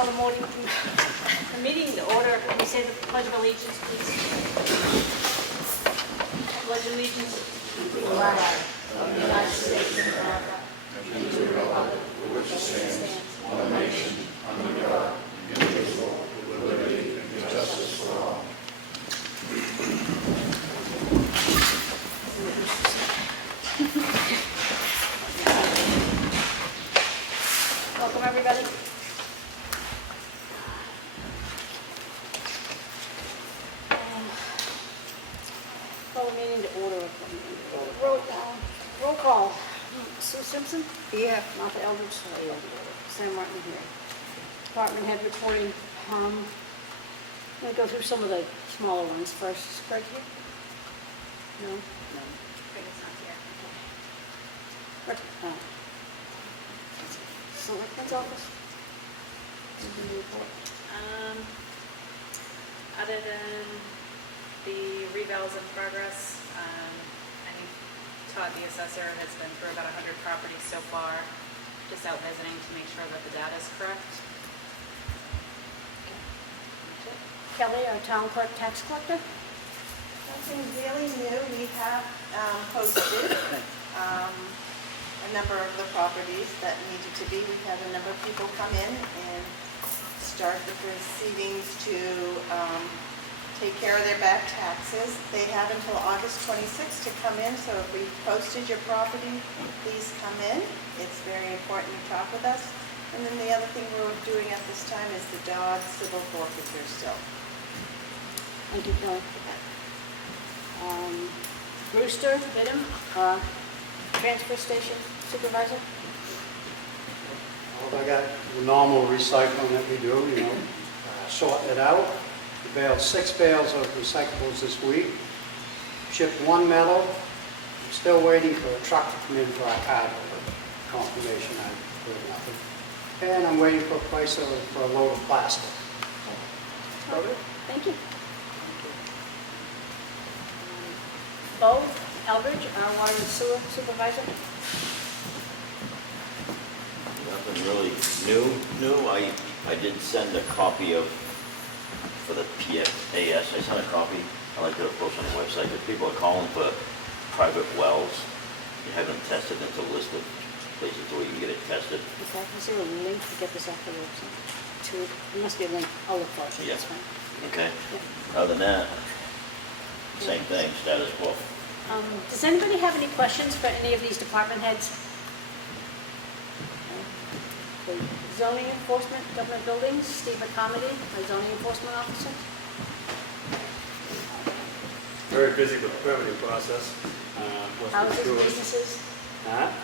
call the meeting to order. Can we say the Pledge of Allegiance, please? Pledge of Allegiance to the flag of the United States of America and to the republic for which it stands, one nation, under God, indivisible, with liberty and justice for all. Welcome, everybody. Call the meeting to order. Roll call. Sue Simpson? Here. Martha Eldridge? Sam Martin here. Department head reporting. I'm going to go through some of the smaller ones first. Craig here? No? No. Craig is not here. Okay. Selectmen's office? Other than the revals in progress, I think Todd, the assessor, has been through about 100 properties so far, just out visiting to make sure that the data is correct. Kelly, our town clerk tax collector? Something really new, we have posted a number of the properties that needed to be. We had a number of people come in and start the proceedings to take care of their back taxes. They have until August 26th to come in, so if we posted your property, please come in. It's very important you talk with us. And then the other thing we're doing at this time is the dog civil forfeiture still. Thank you, Kelly. Brewster Bidham, transfer station supervisor. Well, I got the normal recycling that we do, sort it out. We bailed 6 bales of recyclables this week. Shipped 1 metal. I'm still waiting for a truck to come in for our card confirmation. I heard nothing. And I'm waiting for a price for a load of plastic. Thank you. Bub Eldridge, our water and sewer supervisor. Nothing really new. I did send a copy of, for the PFAS, I sent a copy. I like to post on the website, but people are calling for private wells. You haven't tested, it's a list of places where you can get it tested. Okay, is there a link to get this off the website? There must be a link. I'll look for it. Yeah. That's fine. Okay. Yeah. Other than that, same thing, status quo. Does anybody have any questions for any of these department heads? Okay. Zoning enforcement, government buildings, Steve Acomedy, our zoning enforcement officer. Very busy with the permitting process. Houses, businesses.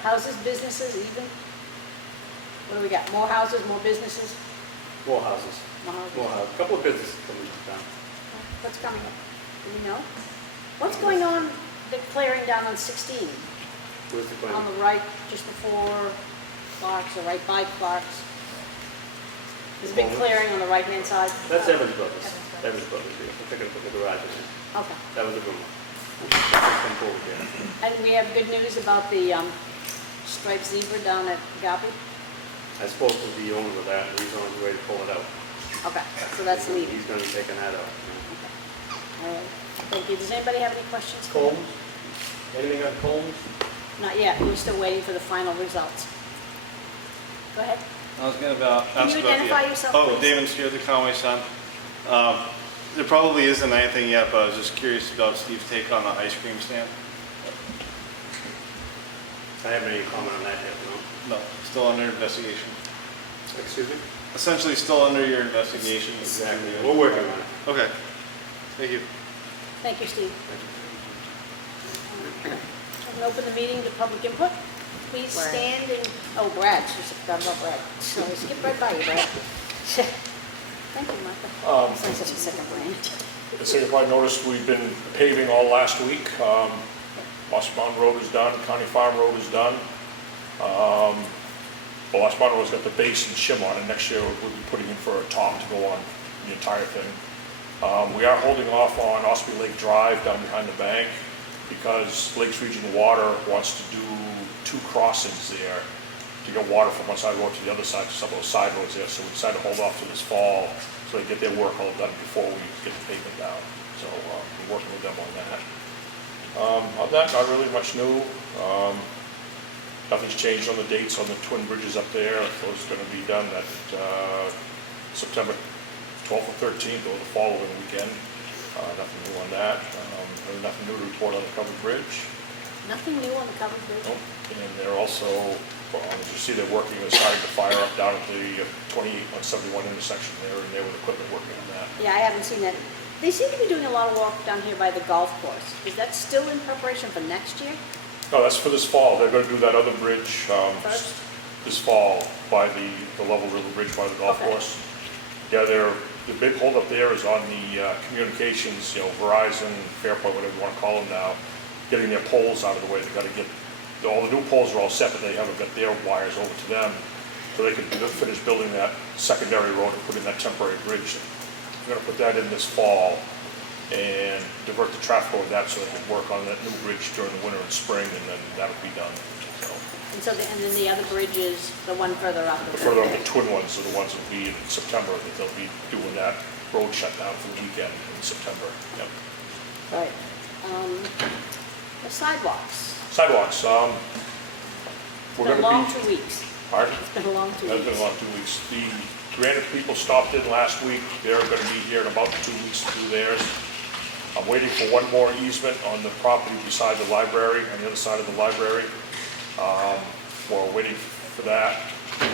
Houses, businesses, even. What do we got? More houses, more businesses? More houses. More houses. More houses. A couple of businesses coming to town. What's coming up? Do we know? What's going on, the clearing down on 16? Where's the On plan? the right, just before Clark's, or right by Clark's. There's a big clearing on the right-hand side. That's Evans Brothers. Evans Brothers, yeah. We're thinking of putting the garages in. Okay. That was a rumor. Come forward here. And we have good news about the striped zebra down at Gabi? I spoke with the owner of that, and he's on his way to pull it out. Okay, so that's leaving. He's going to be taking that out. All right, thank you. Does anybody have any questions? Combs? Anything on Combs? Not yet, we're still waiting for the final results. Go ahead. I was going to ask Can you about identify yourself, Oh, please? David Steele, the Conway Sun. There probably isn't anything yet, but I was just curious about Steve's take on the ice cream stand. I haven't any comment on that yet, no. No, still under investigation. Excuse me? Essentially, still under your investigation. Exactly. We're working on it. Okay. Thank you. Thank you, Steve. I'm going to open the meeting to public input. Please stand and, oh, Brad, she forgot about Brad. So I skipped right by you, Brad. Thank you, Martha. It's nice to have a second brain. As you probably noticed, we've been paving all last week. Lost Mountain Road is done, County Farm Road is done. Lost Mountain Road's got the base and shim on it. Next year we'll be putting in for a top to go on the entire thing. We are holding off on Ossipee Lake Drive down behind the bank because Lakes Region Water wants to do 2 crossings there to get water from one side of the road to the other side, some of those side roads there, so we decided to hold off till this fall, so they get their work all done before we get the pavement down. So, we're working with them on that. On that, not really much new. Nothing's changed on the dates on the twin bridges up there. Those are gonna be done at, September 12th or 13th, or the following weekend. Nothing new on that. Nothing new to report on the covered bridge. Nothing new on the covered bridge? Nope. And they're also, as you see, they're working, they're starting to fire up down at the 28-171 intersection there, and there with equipment working on that. Yeah, I haven't seen that. They seem to be doing a lot of work down here by the golf course. Is that still in preparation for next year? No, that's for this fall. They're gonna do that other bridge, First? this fall by the Level River Bridge by the golf Okay. course. Yeah, the big holdup there is on the communications, Verizon, Fairpoint, whatever you wanna call them now, getting their poles out of the way. They gotta get, all the new poles are all set, but they haven't got their wires over to them, so they can finish building that secondary road and put in that temporary bridge. We're gonna put that in this fall and divert the traffic over that so they can work on that new bridge during the winter and spring, and then that'll be done. So, And then the other bridge is the one further up. the further up, the twin ones are the ones that'll be in September, that they'll be doing that road shutdown for the weekend in September. Yep. Right. The sidewalks. Sidewalks, we're It's been gonna a long be. 2 weeks. Pardon? It's been a long 2 It's weeks. been a long 2 weeks. The Granite people stopped in last week. They're gonna be here in about 2 weeks to do theirs. I'm waiting for one more easement on the property beside the library, on the other side of the library. We're waiting for that.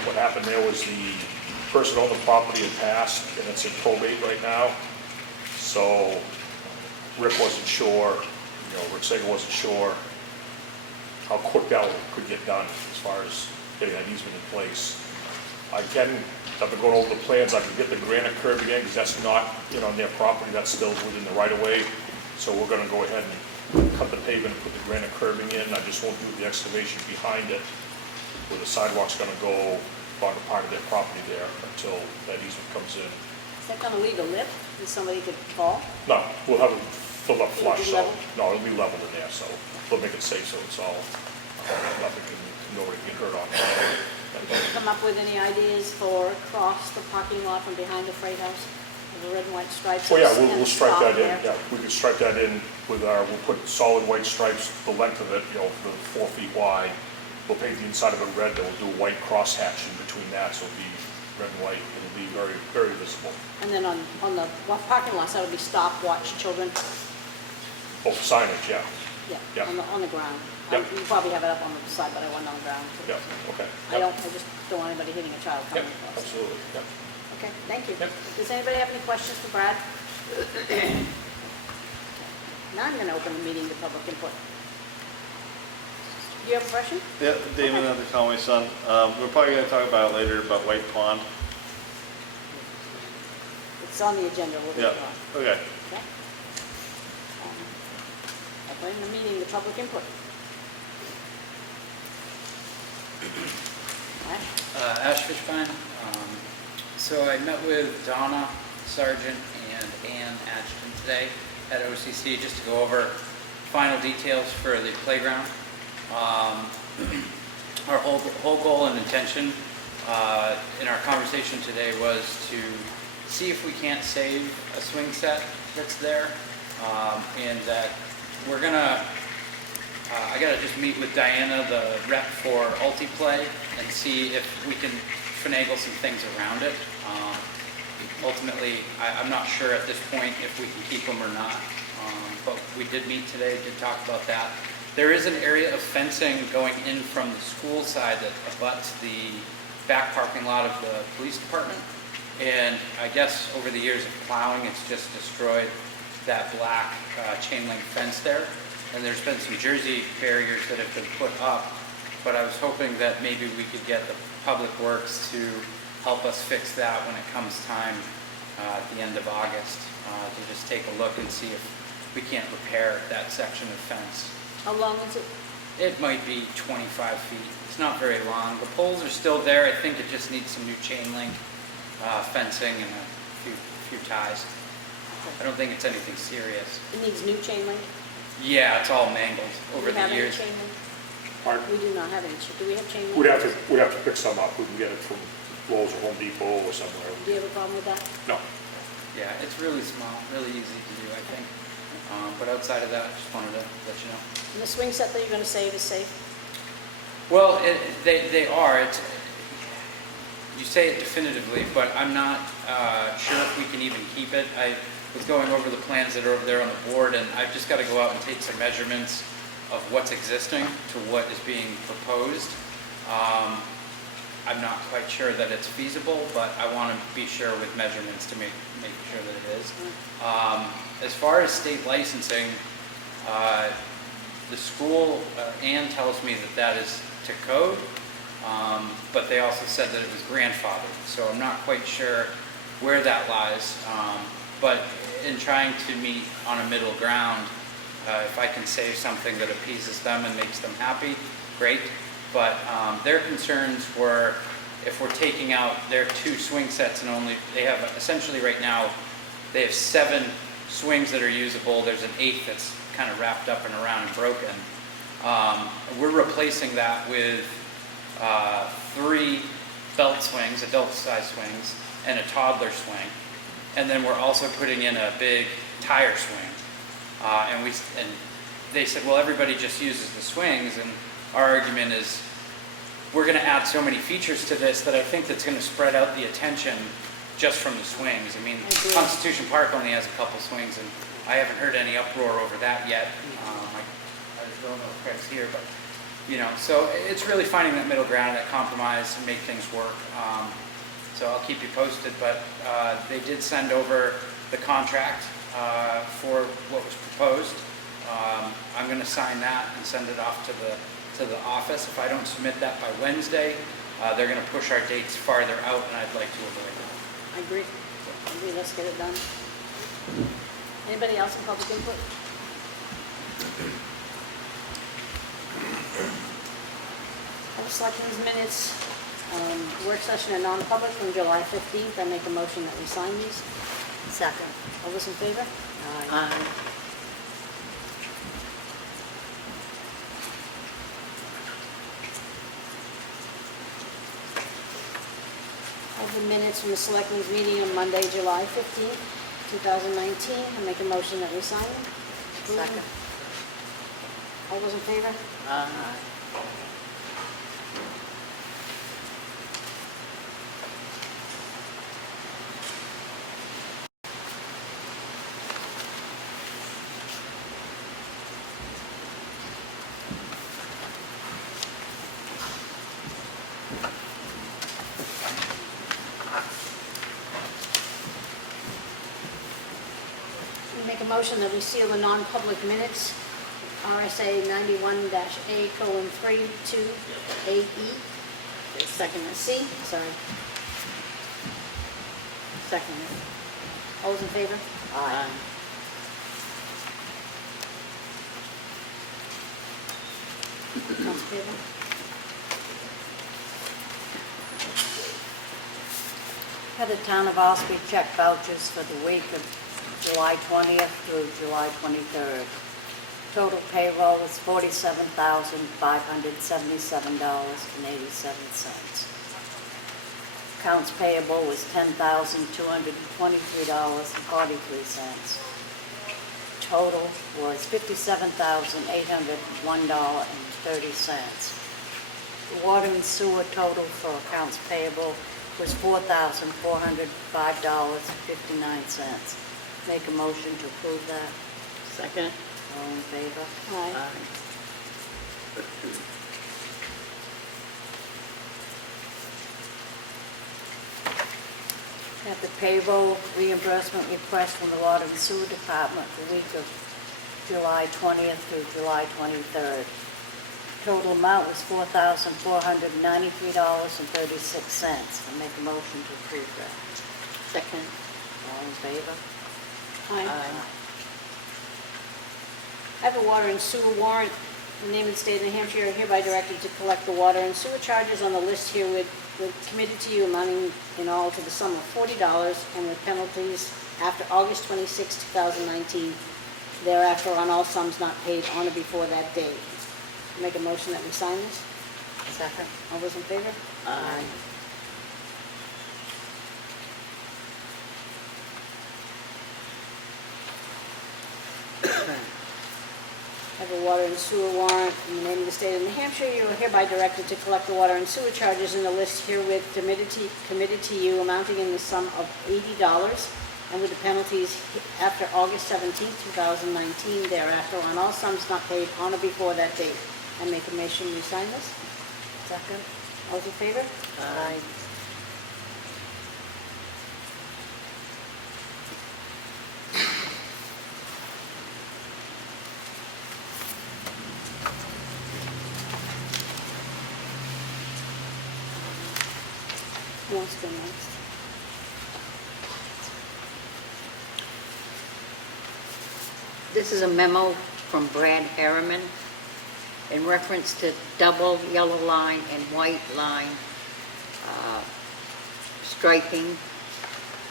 What happened there was the person on the property had passed, and it's in probate right now. So Rick wasn't sure, Rick Sager wasn't sure how quick that could get done as far as getting that easement in place. I've been going over the plans, I can get the granite curb again, because that's not, on their property, that's still within the right of way. So we're gonna go ahead and cut the pavement and put the granite curbing in. I just won't do the excavation behind it, where the sidewalk's gonna go on a part of their property there until that easement comes in. Is that gonna leave a lip that somebody could fall? No, we'll have it filled up It'll flush, be so, level? no, it'll be leveled in there, so we'll make it safe, so it's all, nobody can get hurt on it. Come up with any ideas for across the parking lot from behind the Freight House? The red and white stripes? Oh, yeah, and we'll stripe stop that in, there? yeah, we can stripe that in with we'll put solid white stripes, the length of it, the 4 feet wide. We'll paint the inside of it red, then we'll do a white crosshatch in between that, so it'll be red and white, it'll be very, very visible. And then on the parking lots, that'll be stop, watch children? Oh, signage, yeah, Yeah, Yeah. on the ground. Yep. You probably have it up on the side, but I want it on the ground. yeah, okay. I just don't want anybody hitting a child Yep, coming across. absolutely, yep. Okay, thank you. Yep. Does anybody have any questions for Brad? Now I'm gonna open the meeting to public input. Do you have a question? Yeah, David had to call my son. We're probably gonna talk about it later, about White Pond. It's on the agenda, we'll Yeah, get it on. okay. Okay? I bring the meeting to public input. All right. Ash Fishbein. So I met with Donna Sargent and Ann Ashton today at OCC just to go over final details for the playground. Our whole goal and intention in our conversation today was to see if we can't save a swing set that's there, and that we're gonna I gotta just meet with Diana, the rep for Ultiplay, and see if we can finagle some things around it. Ultimately, I'm not sure at this point if we can keep them or not, but we did meet today, did talk about that. There is an area of fencing going in from the school side that abuts the back parking lot of the police department. And I guess over the years of plowing, it's just destroyed that black chain link fence there. And there's been some Jersey barriers that have been put up, but I was hoping that maybe we could get the Public Works to help us fix that when it comes time at the end of August, to just take a look and see if we can't repair that section of fence. How long is it? It might be 25 feet. It's not very long. The poles are still there. I think it just needs some new chain link fencing and a few ties. I don't think it's anything serious. It needs new chain link? Yeah, it's all mangled Do over you have the any years. chain link? Pardon? We do not have any, do we have chain link? We'd have to pick some up. We can get it from Lowe's or Home Depot or somewhere. Do you have a problem with that? No. Yeah, it's really small, really easy to do, I think. But outside of that, I just wanted to let you know. And the swing set that you're gonna save is safe? Well, they are. You say it definitively, but I'm not sure if we can even keep it. I was going over the plans that are over there on the board, and I've just got to go out and take some measurements of what's existing to what is being proposed. I'm not quite sure that it's feasible, but I want to be sure with measurements to make sure that it is. As far as state licensing, the school, Ann tells me that is to code, but they also said that it was grandfathered, so I'm not quite sure where that lies. But in trying to meet on a middle ground, if I can save something that appeases them and makes them happy, great. But their concerns were if we're taking out their 2 swing sets and they have essentially right now, they have 7 swings that are usable. There's an 8th that's kind of wrapped up and around and broken. We're replacing that with 3 belt swings, adult size swings, and a toddler swing. And then we're also putting in a big tire swing. And they said, well, everybody just uses the swings. And our argument is we're going to add so many features to this that I think that's going to spread out the attention just from the swings. I mean, Constitution Park only has a couple swings, and I haven't heard any uproar over that yet. I don't know if Craig's here, but, so it's really finding that middle ground, that compromise, and make things work. So I'll keep you posted, but they did send over the contract for what was proposed. I'm going to sign that and send it off to the office. If I don't submit that by Wednesday, they're going to push our dates farther out, and I'd like to avoid that. I agree. Let's get it done. Anybody else in public input? Have selectmen's minutes, work session and non-public from July 15th. I make a motion that we sign these. Second. All those in favor? Aye. Of the minutes from the selectmen's meeting on Monday, July 15th, 2019. I make a motion that we sign them. Second. All those in favor? Aye. Make a motion that we seal the non-public minutes, RSA 91-A:3, 2, 8E. Second, C, sorry. Second. All those in favor? Aye. Accounts payable? Had the town of Ossipee check vouchers for the week of July 20th through July 23rd. Total payroll was $47,577.87. Accounts payable was $10,223.43. Total was $57,801.30. The water and sewer total for accounts payable was $4,405.59. Make a motion to approve that. Second. All in favor? Aye. Have the payroll reimbursement request from the Water and Sewer Department for the week of July 20th through July 23rd. Total amount was $4,493.36. I make a motion to approve that. Second. All in favor? Aye. I have a water and sewer warrant. In the name of the state of New Hampshire, I hereby direct you to collect the water and sewer charges on the list herewith committed to you, amounting in all to the sum of $40, and with penalties after August 26, 2019, thereafter on all sums not paid on or before that date. Make a motion that we sign this. Second. All those in favor? Aye. Have a water and sewer warrant in the name of the state of New Hampshire. You are hereby directed to collect the water and sewer charges in the list herewith committed to you amounting in the sum of $80 and with the penalties after August 17, 2019 thereafter on all sums not paid on or before that date. I make a motion we sign this. Second. All those in favor? Aye. Who wants to go next? This is a memo from Brad Harriman in reference to double yellow line and white line striping.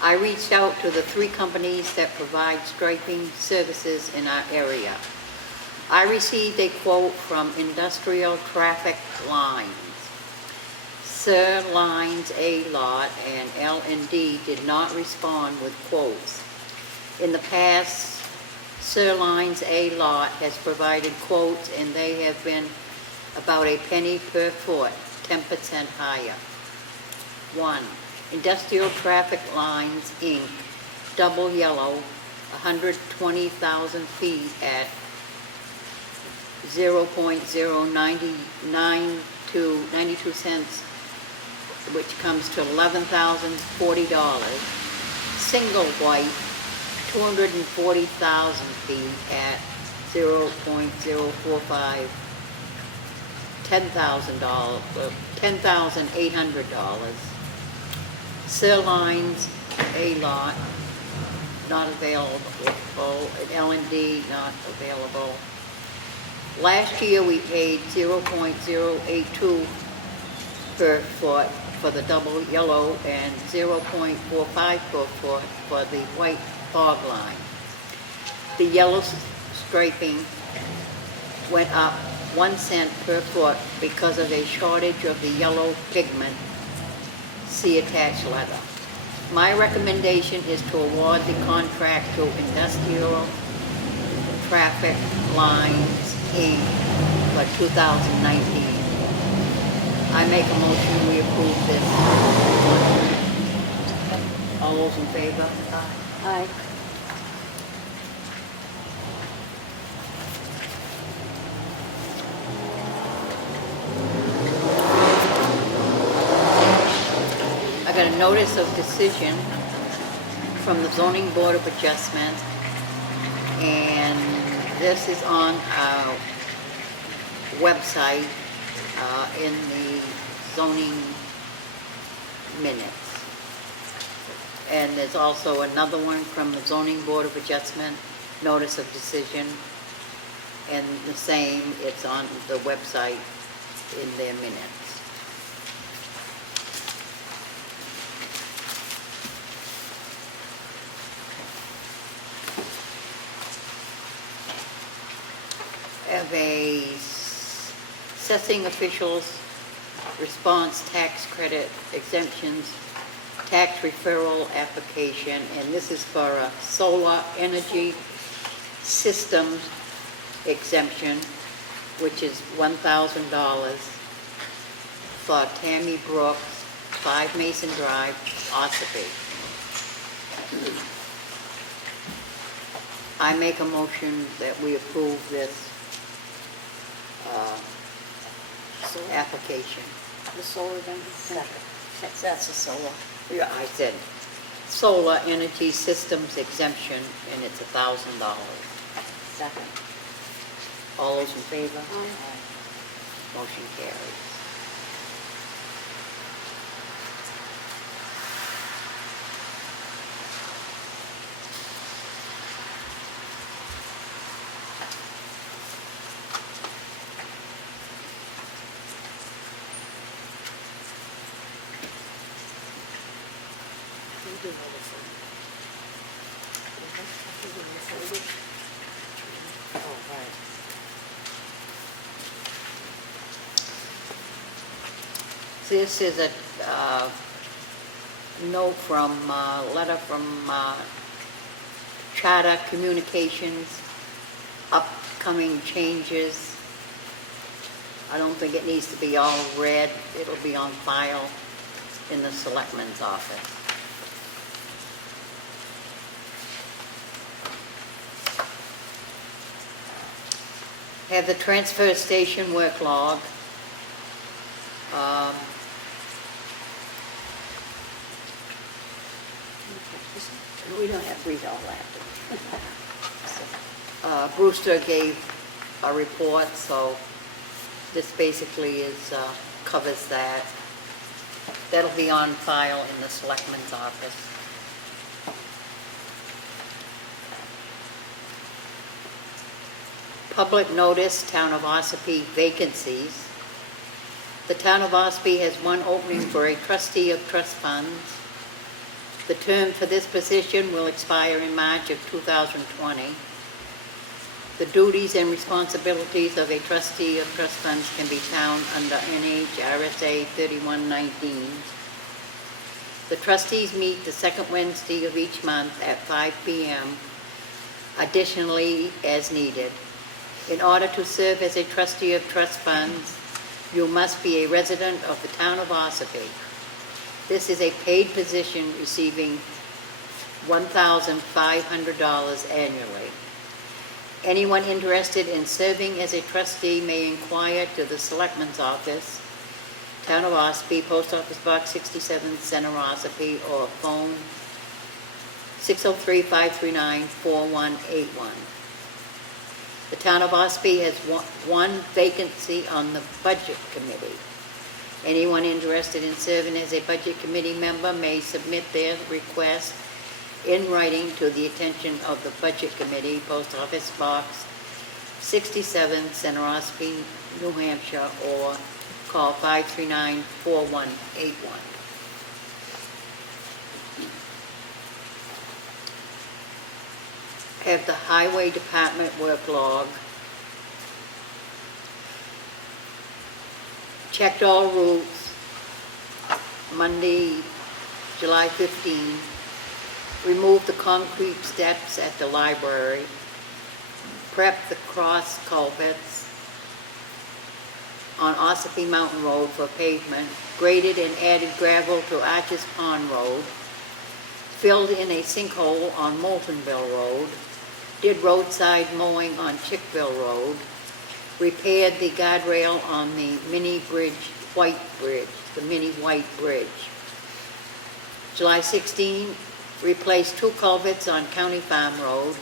I reached out to the 3 companies that provide striping services in our area. I received a quote from Industrial Traffic Lines. Sir Lines A Lot and L&D did not respond with quotes. In the past, Sir Lines A Lot has provided quotes and they have been about a penny per foot, 10% higher. 1. Industrial Traffic Lines, Inc., double yellow, 120,000 feet at 0.092 cents, which comes to $11,040. Single white, 240,000 feet at 0.045, $10,800. Sir Lines A Lot, not available, and L&D not available. Last year we paid 0.082 per foot for the double yellow and 0.45 per foot for the white fog line. The yellow striping went up 1 cent per foot because of a shortage of the yellow pigment. See attached letter. My recommendation is to award the contract to Industrial Traffic Lines, Inc. for 2019. I make a motion we approve this. All those in favor? Aye. I got a notice of decision from the Zoning Board of Adjustment, and this is on our website in the zoning minutes. And there's also another one from the Zoning Board of Adjustment, notice of decision, and the same, it's on the website in their minutes. Have a assessing officials response tax credit exemptions tax referral application, and this is for a solar energy systems exemption, which is $1,000 for Tammy Brooks, 5 Mason Drive, Ossipee. I make a motion that we approve this application. The solar then? That's a solar. Yeah, I said solar energy systems exemption, and it's $1,000. Second. All those in favor? Aye. Motion carries. This is a note from, letter from Charter Communications, upcoming changes. I don't think it needs to be all read. It'll be on file in the Selectmen's office. Have the transfer station work log. We don't have to read all that. Brewster gave a report, so this basically is, covers that. That'll be on file in the Selectmen's office. Public notice, Town of Ossipee vacancies. The Town of Ossipee has one opening for a trustee of trust funds. The term for this position will expire in March of 2020. The duties and responsibilities of a trustee of trust funds can be found under NHRSA 3119. The trustees meet the second Wednesday of each month at 5 p.m., additionally as needed. In order to serve as a trustee of trust funds, you must be a resident of the Town of Ossipee. This is a paid position receiving $1,500 annually. Anyone interested in serving as a trustee may inquire to the Selectmen's office, Town of Ossipee, Post Office Box 67, Center Ossipee, or phone 603-539-4181. The Town of Ossipee has one vacancy on the Budget Committee. Anyone interested in serving as a Budget Committee member may submit their request in writing to the attention of the Budget Committee, Post Office Box 67, Center Ossipee, New Hampshire, or call 539-4181. Have the Highway Department work log. Checked all routes. Monday, July 15. Removed the concrete steps at the library. Prepped the cross culverts on Ossipee Mountain Road for pavement. Graded and added gravel to Arches Pond Road. Filled in a sinkhole on Moultonville Road. Did roadside mowing on Chickville Road. Repaired the guardrail on the mini white bridge. July 16, replaced 2 culverts on County Farm Road.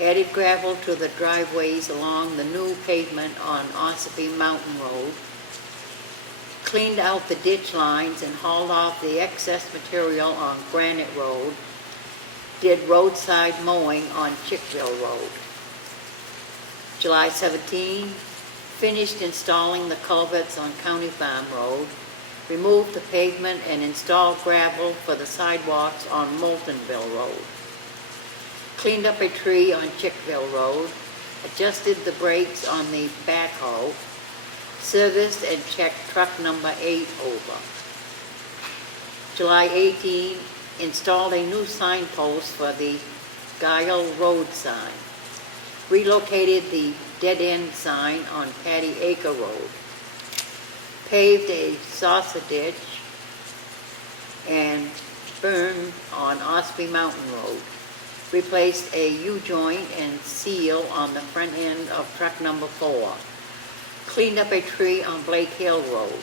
Added gravel to the driveways along the new pavement on Ossipee Mountain Road. Cleaned out the ditch lines and hauled off the excess material on Granite Road. Did roadside mowing on Chickville Road. July 17, finished installing the culverts on County Farm Road, removed the pavement and installed gravel for the sidewalks on Moultonville Road. Cleaned up a tree on Chickville Road, adjusted the brakes on the backhoe, serviced and checked truck number 8 over. July 18, installed a new signpost for the Guile Road sign. Relocated the dead-end sign on Patty Acre Road. Paved a saucer ditch and berm on Ossipee Mountain Road. Replaced a U-joint and seal on the front end of truck number 4. Cleaned up a tree on Blake Hill Road.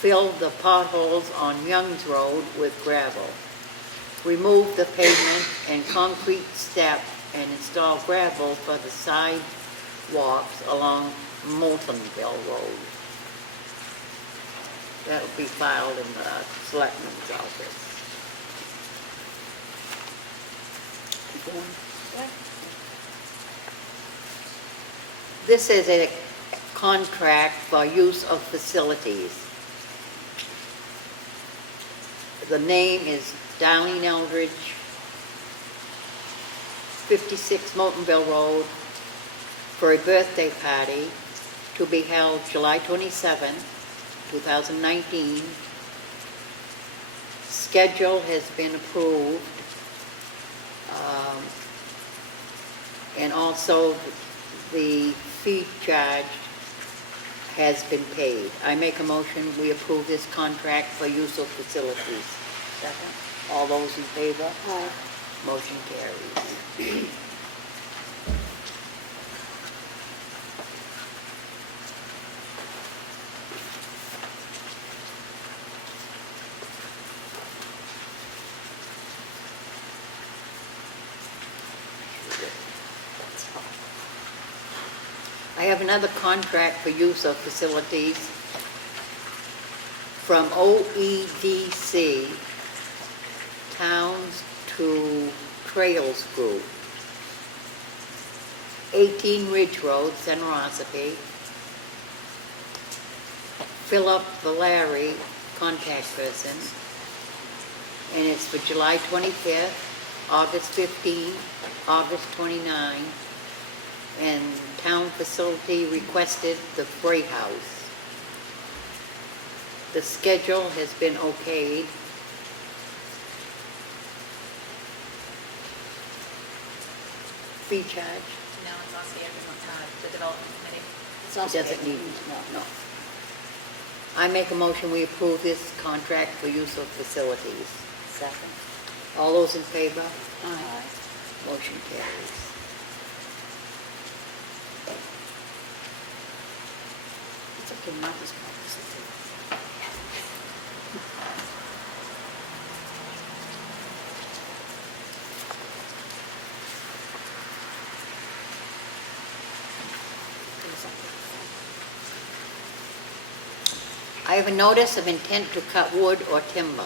Filled the potholes on Young's Road with gravel. Removed the pavement and concrete step and installed gravel for the sidewalks along Moultonville Road. That will be filed in the Selectmen's office. This is a contract for use of facilities. The name is Darlene Eldridge, 56 Moultonville Road, for a birthday party to be held July 27th 2019. Schedule has been approved. And also the fee charge has been paid. I make a motion, we approve this contract for use of facilities. Second. All those in favor? Aye. Motion carries. I have another contract for use of facilities from OEDC, Towns to Trails Group, 18 Ridge Road, Center Ossipee. Philip Valeri, contact person, and it's for July 25th, August 15th, August 29th, and town facility requested the Freight House. The schedule has been okayed. Fee charge? No, it's also the development committee. It's It also doesn't paid. need, no. I make a motion, we approve this contract for use of facilities. Second. All those in favor? Aye. Motion carries. It's okay, not this part, this is it. It's okay. I have a notice of intent to cut wood or timber.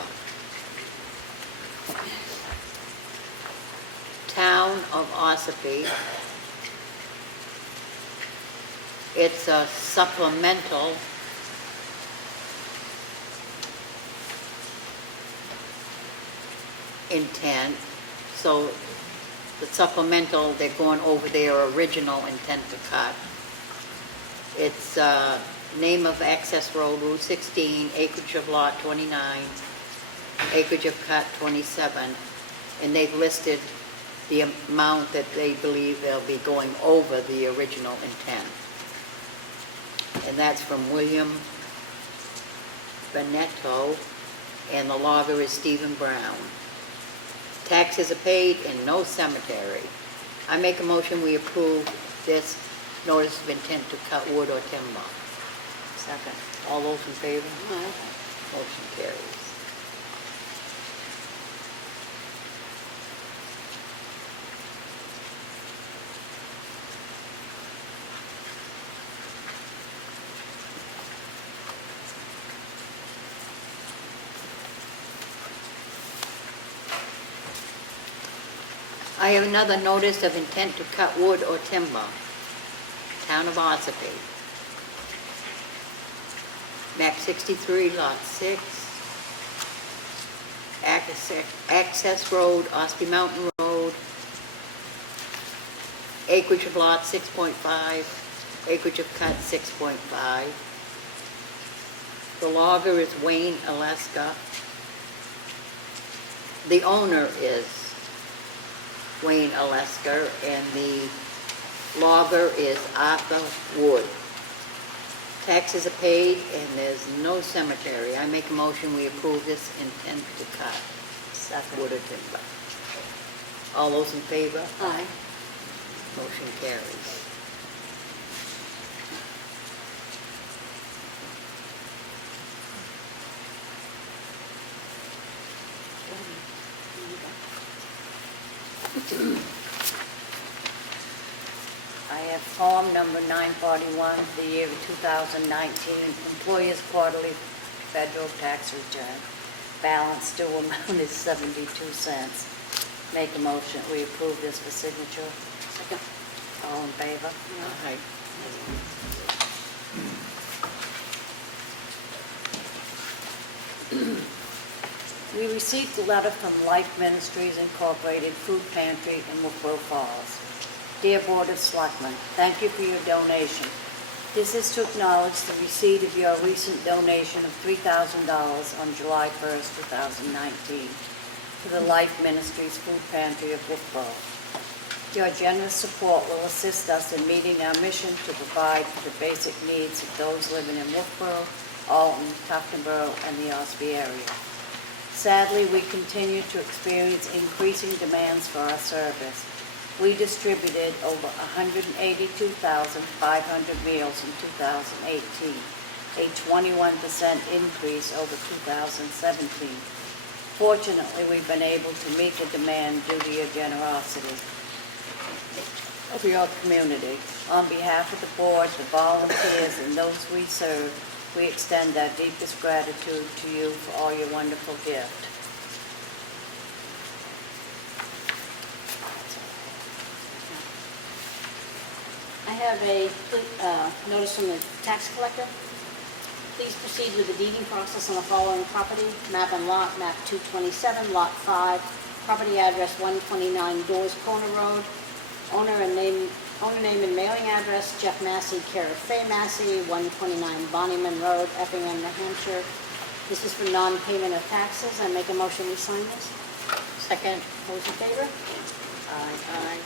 Town of Ossipee. It's a supplemental intent, so the supplemental, they're going over their original intent to cut. It's name of access road, Route 16, acreage of lot 29, acreage of cut 27, and they've listed the amount that they believe they'll be going over the original intent. And that's from William Benetto, and the logger is Stephen Brown. Taxes are paid and no cemetery. I make a motion, we approve this notice of intent to cut wood or timber. Second. All those in favor? Aye. Motion carries. I have another notice of intent to cut wood or timber. Town of Ossipee. Map 63, Lot 6. Access Road, Ossipee Mountain Road. Acreage of lot 6.5, acreage of cut 6.5. The logger is Wayne Alaska. The owner is Wayne Alaska, and the logger is Arthur Wood. Taxes are paid, and there's no cemetery. I make a motion, we approve this intent to cut wood or timber. All those in favor? Aye. Motion carries. I have form number 941 for the year of 2019, Employers Quarterly Federal Tax Return. Balance due amount is 72 cents. Make a motion, we approve this for signature. Second. All in favor? Aye. We received a letter from Life Ministries Incorporated Food Pantry in Wolfboro Falls. Dear Board of Selectmen, thank you for your donation. This is to acknowledge the receipt of your recent donation of $3,000 on July 1st, 2019 to the Life Ministries Food Pantry of Wolfboro. Your generous support will assist us in meeting our mission to provide for the basic needs of those living in Wolfboro, Alton, Tuftonboro, and the Ossipee area. Sadly, we continue to experience increasing demands for our service. We distributed over 182,500 meals in 2018, a 21% increase over 2017. Fortunately, we've been able to meet the demand due to your generosity of your community. On behalf of the board, the volunteers, and those we serve, we extend our deepest gratitude to you for all your wonderful gift. I have a notice from the tax collector. Please proceed with the deeding process on the following property: map and lot, map 227, lot 5, property address 129 Doors Corner Road, owner name and mailing address Jeff Massey, care of Fay Massey, 129 Bonnyman Road, Effingham, New Hampshire. This is for non-payment of taxes. I make a motion we sign this. Second. Those in favor? Aye.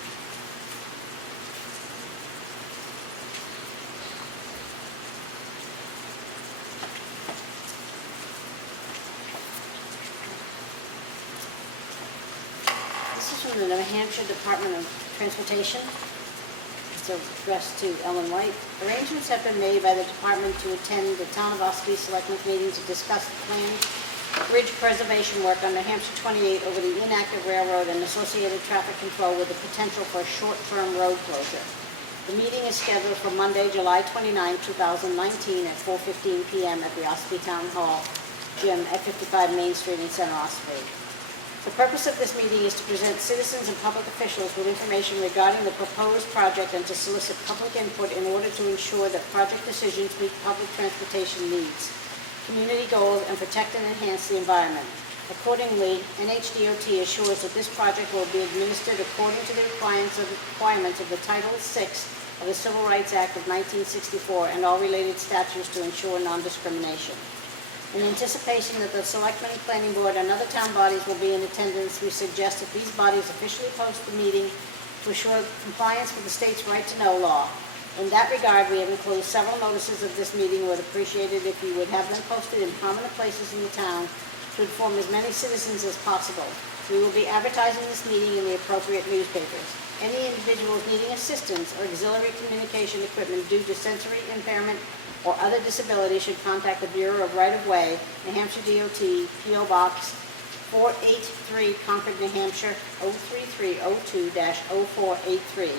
This is from the New Hampshire Department of Transportation. It's addressed to Ellen White. Arrangements have been made by the department to attend the Town of Ossipee Selectmen meeting to discuss the planned bridge preservation work on New Hampshire 28 over the inactive railroad and associated traffic control with the potential for a short-term road closure. The meeting is scheduled for Monday, July 29, 2019 at 4:15 p.m. at the Ossipee Town Hall gym at 55 Main Street in Center Ossipee. The purpose of this meeting is to present citizens and public officials with information regarding the proposed project and to solicit public input in order to ensure that project decisions meet public transportation needs, community goals, and protect and enhance the environment. Accordingly, NHDOT assures that this project will be administered according to the requirements of the Title VI of the Civil Rights Act of 1964 and all related statutes to ensure non-discrimination. In anticipation that the Selectmen, Planning Board, and other town bodies will be in attendance, we suggest that these bodies officially post the meeting to assure compliance with the state's right-to-know law. In that regard, we have enclosed several notices of this meeting. We would appreciate it if you would have them posted in prominent places in the town to inform as many citizens as possible. We will be advertising this meeting in the appropriate newspapers. Any individuals needing assistance or auxiliary communication equipment due to sensory impairment or other disability should contact the Bureau of Right-of-Way, New Hampshire DOT, P.O. Box 483, Concord, New Hampshire, 03302-0483.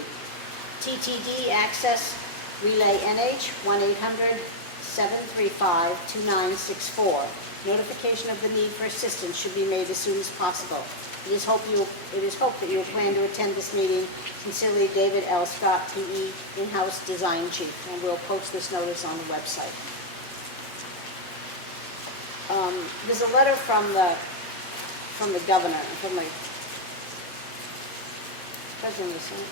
TTD Access Relay NH 1-800-735-2964. Notification of the need for assistance should be made as soon as possible. It is hoped that you will plan to attend this meeting. Sincerely, David L. Scott, PE, In-House Design Chief, and we'll post this notice on the website. There's a letter from the governor, from the President of the Senate.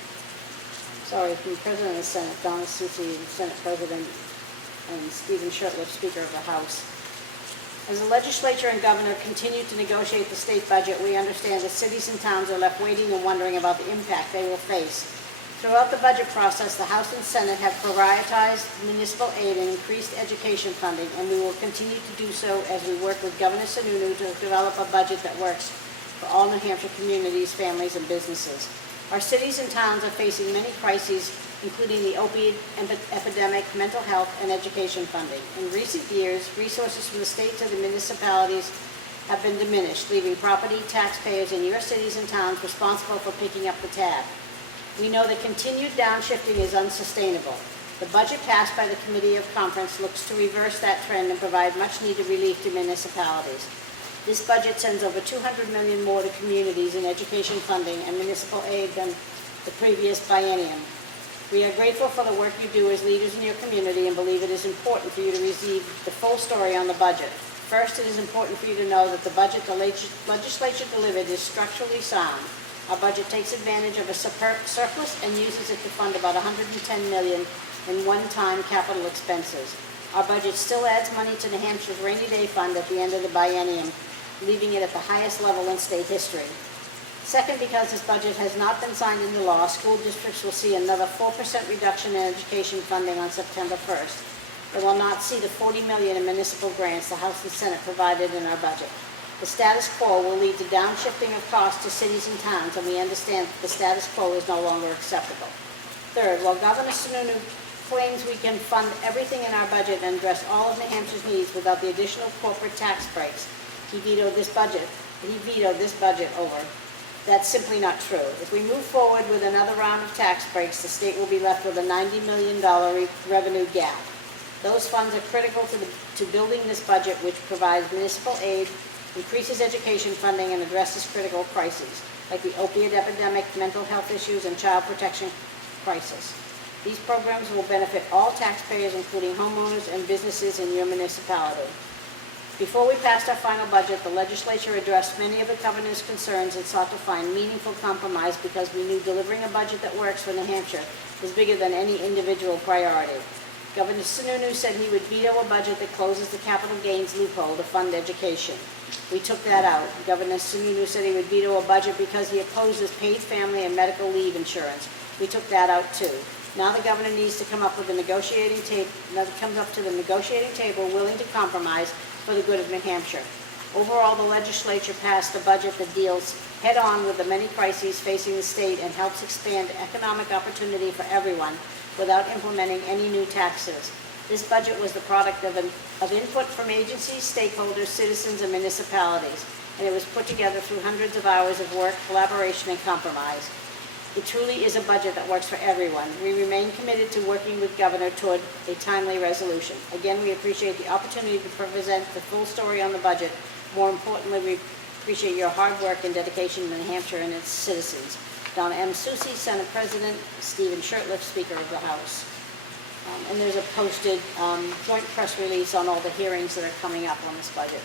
Sorry, from the President of the Senate, Donna Susie, Senate President, and Stephen Shurtleff, Speaker of the House. As the legislature and governor continue to negotiate the state budget, we understand that cities and towns are left waiting and wondering about the impact they will face. Throughout the budget process, the House and Senate have prioritized municipal aid and increased education funding, and we will continue to do so as we work with Governor Sununu to develop a budget that works for all New Hampshire communities, families, and businesses. Our cities and towns are facing many crises, including the opioid epidemic, mental health, and education funding. In recent years, resources from the state to the municipalities have been diminished, leaving property taxpayers in your cities and towns responsible for picking up the tab. We know that continued downshifting is unsustainable. The budget passed by the Committee of Conference looks to reverse that trend and provide much-needed relief to municipalities. This budget sends over $200 million more to communities in education funding and municipal aid than the previous biennium. We are grateful for the work you do as leaders in your community and believe it is important for you to receive the full story on the budget. First, it is important for you to know that the budget the legislature delivered is structurally sound. Our budget takes advantage of a surplus and uses it to fund about $110 million in one-time capital expenses. Our budget still adds money to New Hampshire's rainy day fund at the end of the biennium, leaving it at the highest level in state history. Second, because this budget has not been signed into law, school districts will see another 4% reduction in education funding on September 1st. They will not see the $40 million in municipal grants the House and Senate provided in our budget. The status quo will lead to downshifting of costs to cities and towns, and we understand that the status quo is no longer acceptable. Third, while Governor Sununu claims we can fund everything in our budget and address all of New Hampshire's needs without the additional corporate tax breaks, he vetoed this budget over. That's simply not true. If we move forward with another round of tax breaks, the state will be left with a $90 million revenue gap. Those funds are critical to building this budget, which provides municipal aid, increases education funding, and addresses critical crises, like the opiate epidemic, mental health issues, and child protection crisis. These programs will benefit all taxpayers, including homeowners and businesses in your municipality. Before we passed our final budget, the legislature addressed many of the governor's concerns and sought to find meaningful compromise because we knew delivering a budget that works for New Hampshire is bigger than any individual priority. Governor Sununu said he would veto a budget that closes the capital gains loophole to fund education. We took that out. Governor Sununu said he would veto a budget because he opposes paid family and medical leave insurance. We took that out too. Now the governor needs to come up with the negotiating table willing to compromise for the good of New Hampshire. Overall, the legislature passed a budget that deals head-on with the many crises facing the state and helps expand economic opportunity for everyone without implementing any new taxes. This budget was the product of input from agencies, stakeholders, citizens, and municipalities, and it was put together through hundreds of hours of work, collaboration, and compromise. It truly is a budget that works for everyone. We remain committed to working with Governor toward a timely resolution. Again, we appreciate the opportunity to present the full story on the budget. More importantly, we appreciate your hard work and dedication to New Hampshire and its citizens. Donna M. Susi, Senate President, Stephen Shurtleff, Speaker of the House. And there's a posted joint press release on all the hearings that are coming up on this budget.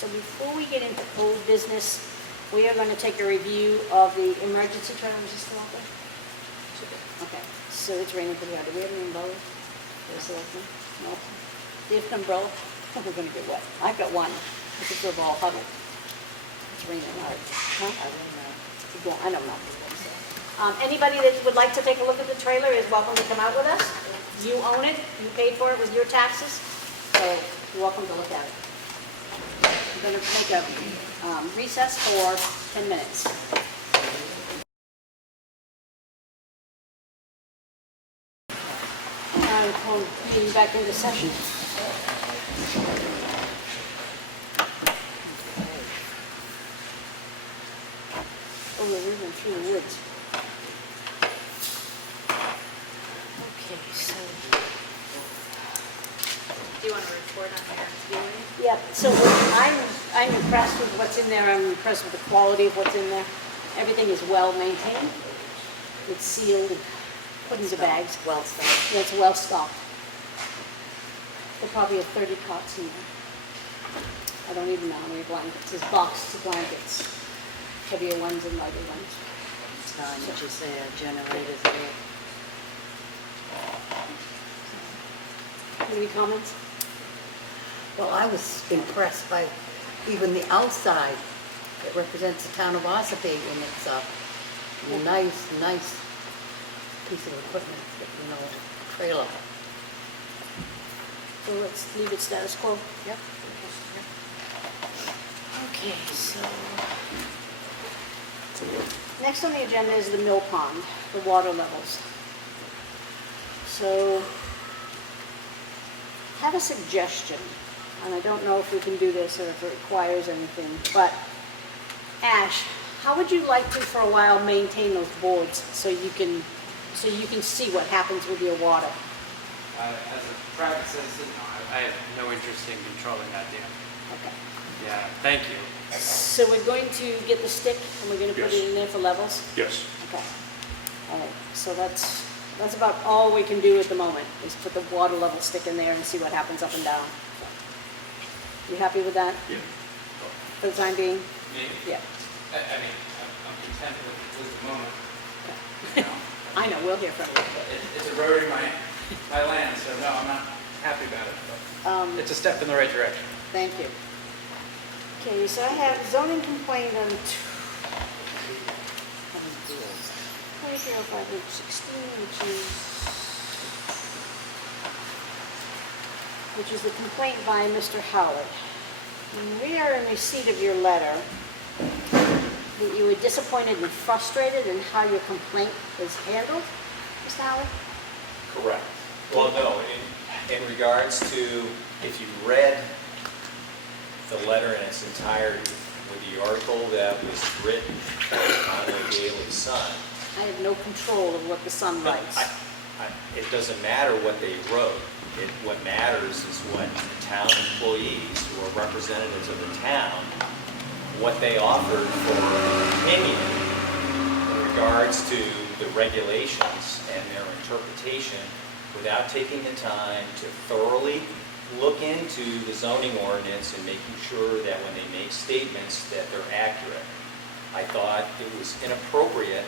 So before we get into old business, we are going to take a review of the emergency trailer. Is this still out there? Okay, so it's raining pretty hard. Do we have any umbrellas? The Selectmen? No. Do you have an umbrella? Oh, we're going to get wet. I've got one. Because we're all huddled. It's raining hard. Huh? I don't know. I don't know. Anybody that would like to take a look at the trailer is welcome to come out with us. You own it. You paid for it with your taxes. So you're welcome to look at it. I'm going to make a recess for 10 minutes. And I'll call you back into session. Oh, we're moving through the woods. Okay, so. Do you want to report on your viewing? Yeah, so I'm impressed with what's in there. I'm impressed with the quality of what's in there. Everything is well maintained. It's sealed, put into bags. Well stocked. Yeah, it's well stocked. There probably have 30 cots in there. I don't even know how many blankets. There's boxes of blankets. Heavier ones and lighter ones. Just generators there. Any comments? Well, I was impressed by even the outside. It represents the town of Ossipee, and it's a nice piece of equipment, trailer. So let's leave it status quo. Yep. Okay, so. Next on the agenda is the mill pond, the water levels. So, I have a suggestion, and I don't know if we can do this or if it requires anything, but Ash, how would you like to, for a while, maintain those boards so you can see what happens with your water? As a private citizen, no, I have no interest in controlling that dam. Okay. Yeah, thank you. So we're going to get the stick and we're going to put it in there for levels? Yes. Okay. All right, so that's about all we can do at the moment, is put the water level stick in there and see what happens up and down. You happy with that? Yeah. For the time being? Me? Yeah. I mean, I'm concerned content with the moment. You know, I know, we'll hear from you. It's eroding my land, so no, I'm not happy about it, but it's a step in the right direction. Thank you. Okay, so I have zoning complaint on 2005-16, which is the complaint by Mr. Howard. And we are in receipt of your letter that you were disappointed and frustrated in how your complaint was handled, Mr. Howard? Correct. Well, no, in regards to, if you read the letter in its entirety, with the article that was written on the Daily Sun, I have no control of what the Sun writes. it doesn't matter what they wrote. What matters is what the town employees, who are representatives of the town, what they offered for an opinion in regards to the regulations and their interpretation, without taking the time to thoroughly look into the zoning ordinance and making sure that when they make statements that they're accurate. I thought it was inappropriate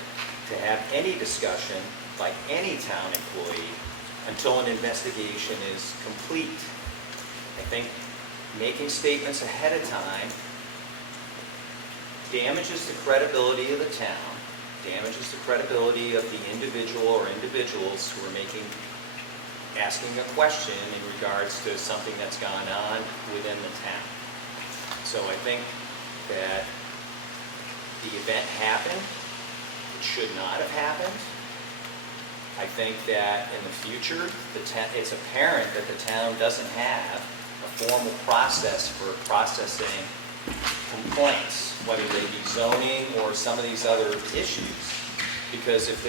to have any discussion by any town employee until an investigation is complete. I think making statements ahead of time damages the credibility of the town, damages the credibility of the individual or individuals who are asking a question in regards to something that's gone on within the town. So I think that the event happened. It should not have happened. I think that in the future, it's apparent that the town doesn't have a formal process for processing complaints, whether they be zoning or some of these other issues. Because if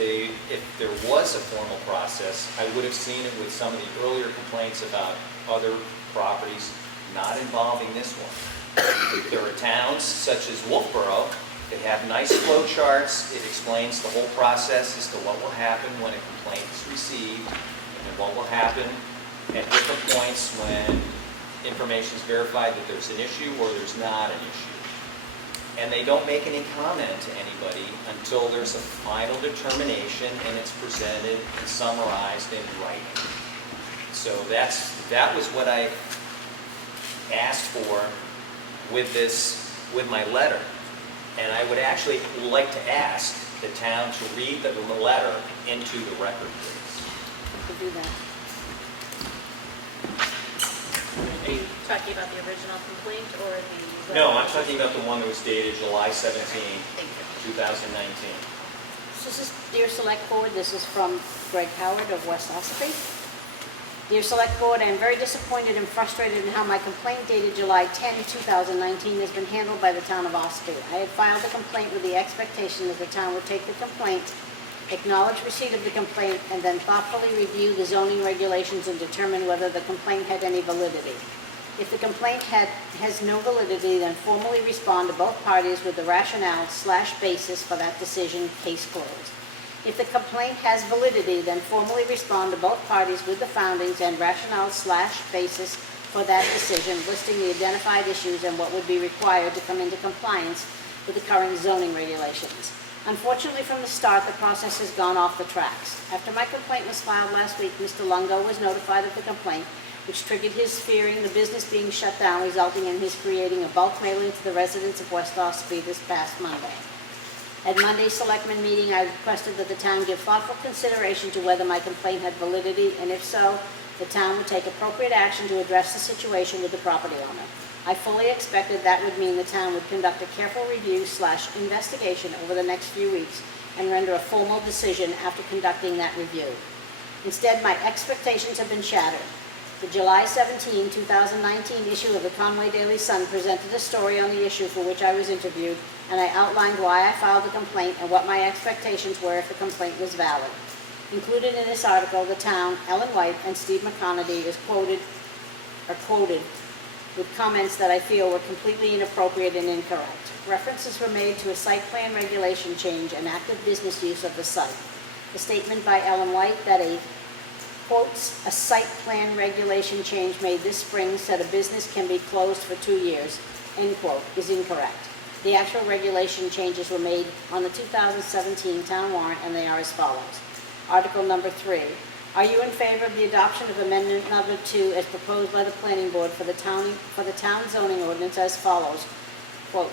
there was a formal process, I would have seen it with some of the earlier complaints about other properties not involving this one. There are towns such as Wolfboro that have nice flow charts. It explains the whole process as to what will happen when a complaint is received and what will happen at different points when information is verified that there's an issue or there's not an issue. And they don't make any comment to anybody until there's a final determination and it's presented and summarized in writing. So that was what I asked for with my letter. And I would actually like to ask the town to read the letter into the record, please. I could do that. Are you talking about the original complaint or the... No, I'm talking about the one that was dated July 17, Thank you. 2019. So this is Dear Select Board, this is from Greg Howard of West Ossipee. Dear Select Board, I am very disappointed and frustrated in how my complaint dated July 10, 2019 has been handled by the town of Ossipee. I had filed the complaint with the expectation that the town would take the complaint, acknowledge receipt of the complaint, and then thoughtfully review the zoning regulations and determine whether the complaint had any validity. If the complaint has no validity, then formally respond to both parties with the rationale/basis for that decision, case closed. If the complaint has validity, then formally respond to both parties with the foundings and rationale/basis for that decision, listing the identified issues and what would be required to come into compliance with the current zoning regulations. Unfortunately, from the start, the process has gone off the tracks. After my complaint was filed last week, Mr. Lungo was notified of the complaint, which triggered his fearing the business being shut down, resulting in his creating a bulk mailing to the residents of West Ossipee this past Monday. At Monday's Selectmen meeting, I requested that the town give thoughtful consideration to whether my complaint had validity, and if so, the town would take appropriate action to address the situation with the property owner. I fully expected that would mean the town would conduct a careful review/investigation over the next few weeks and render a formal decision after conducting that review. Instead, my expectations have been shattered. The July 17, 2019 issue of the Conway Daily Sun presented a story on the issue for which I was interviewed, and I outlined why I filed the complaint and what my expectations were if the complaint was valid. Included in this article, the town, Ellen White, and Steve McConaty is quoted with comments that I feel were completely inappropriate and incorrect. References were made to a site plan regulation change and active business use of the site. The statement by Ellen White that quotes, a site plan regulation change made this spring said a business can be closed for 2 years, end quote, is incorrect. The actual regulation changes were made on the 2017 town warrant, and they are as follows. Article number 3. Are you in favor of the adoption of amendment number 2 as proposed by the planning board for the town zoning ordinance as follows? Quote,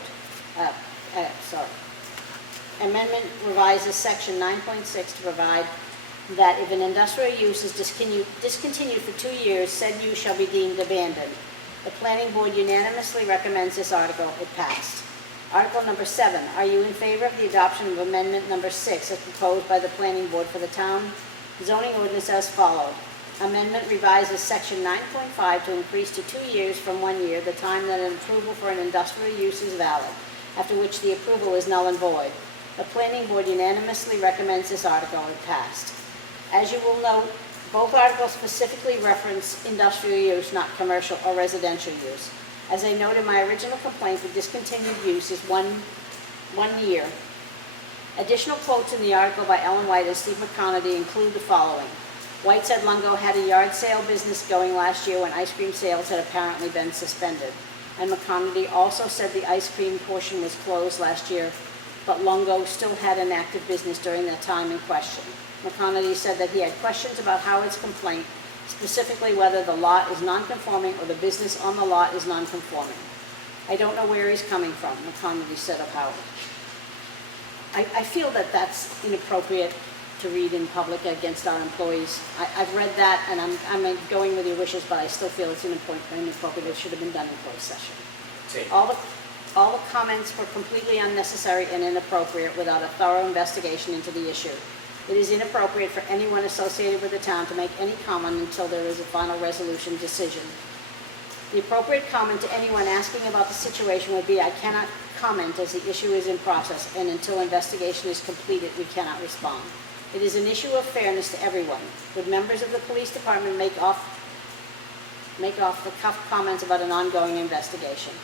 Amendment revises section 9.6 to provide that if an industrial use is discontinued for 2 years, said use shall be deemed abandoned. The planning board unanimously recommends this article. It passed. Article number 7, are you in favor of the adoption of amendment number 6 as proposed by the planning board for the town zoning ordinance as followed? Amendment revises section 9.5 to increase to 2 years from 1 year the time that an approval for an industrial use is valid, after which the approval is null and void. The planning board unanimously recommends this article. It passed. As you will note, both articles specifically reference industrial use, not commercial or residential use. As I noted, my original complaint for discontinued use is one year. Additional quotes in the article by Ellen White and Steve McConaty include the following. White said Lungo had a yard sale business going last year when ice cream sales had apparently been suspended. And McConaty also said the ice cream portion was closed last year, but Lungo still had an active business during that time in question. McConaty said that he had questions about Howard's complaint, specifically whether the lot is non-conforming or the business on the lot is non-conforming. I don't know where he's coming from, McConaty said of Howard. I feel that that's inappropriate to read in public against our employees. I've read that, and I'm going with your wishes, but I still feel it's inappropriate. It should have been done in closed session. All the comments were completely unnecessary and inappropriate without a thorough investigation into the issue. It is inappropriate for anyone associated with the town to make any comment until there is a final resolution decision. The appropriate comment to anyone asking about the situation would be, I cannot comment as the issue is in process, and until investigation is completed, we cannot respond. It is an issue of fairness to everyone. Would members of the police department make off the cuff comments about an ongoing investigation?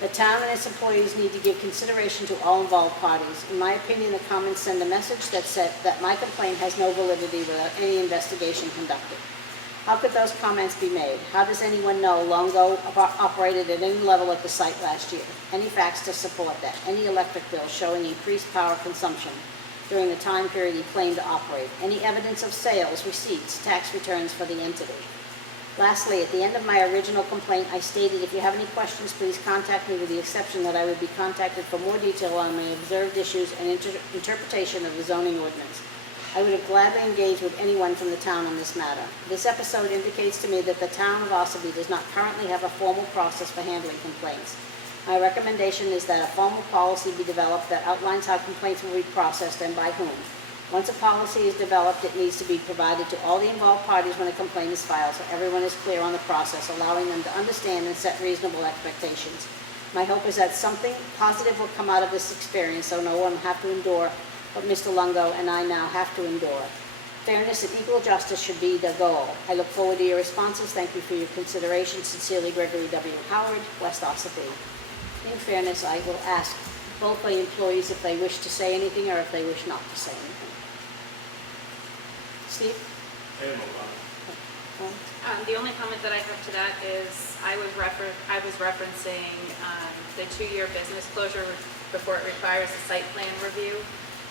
The town and its employees need to give consideration to all involved parties. In my opinion, the comments send a message that said that my complaint has no validity without any investigation conducted. How could those comments be made? How does anyone know Lungo operated at any level at the site last year? Any facts to support that? Any electric bill showing increased power consumption during the time period he claimed to operate? Any evidence of sales, receipts, tax returns for the entity? Lastly, at the end of my original complaint, I stated, if you have any questions, please contact me, with the exception that I would be contacted for more detail on my observed issues and interpretation of the zoning ordinance. I would have gladly engaged with anyone from the town on this matter. This episode indicates to me that the town of Ossipee does not currently have a formal process for handling complaints. My recommendation is that a formal policy be developed that outlines how complaints will be processed and by whom. Once a policy is developed, it needs to be provided to all the involved parties when a complaint is filed, so everyone is clear on the process, allowing them to understand and set reasonable expectations. My hope is that something positive will come out of this experience, so no one will have to endure what Mr. Lungo and I now have to endure. Fairness and equal justice should be the goal. I look forward to your responses. Thank you for your consideration. Sincerely, Gregory W. Howard, West Ossipee. In fairness, I will ask both the employees if they wish to say anything or if they wish not to say anything. Steve? The only comment that I have to that is I was referencing the 2-year business closure before it requires a site plan review.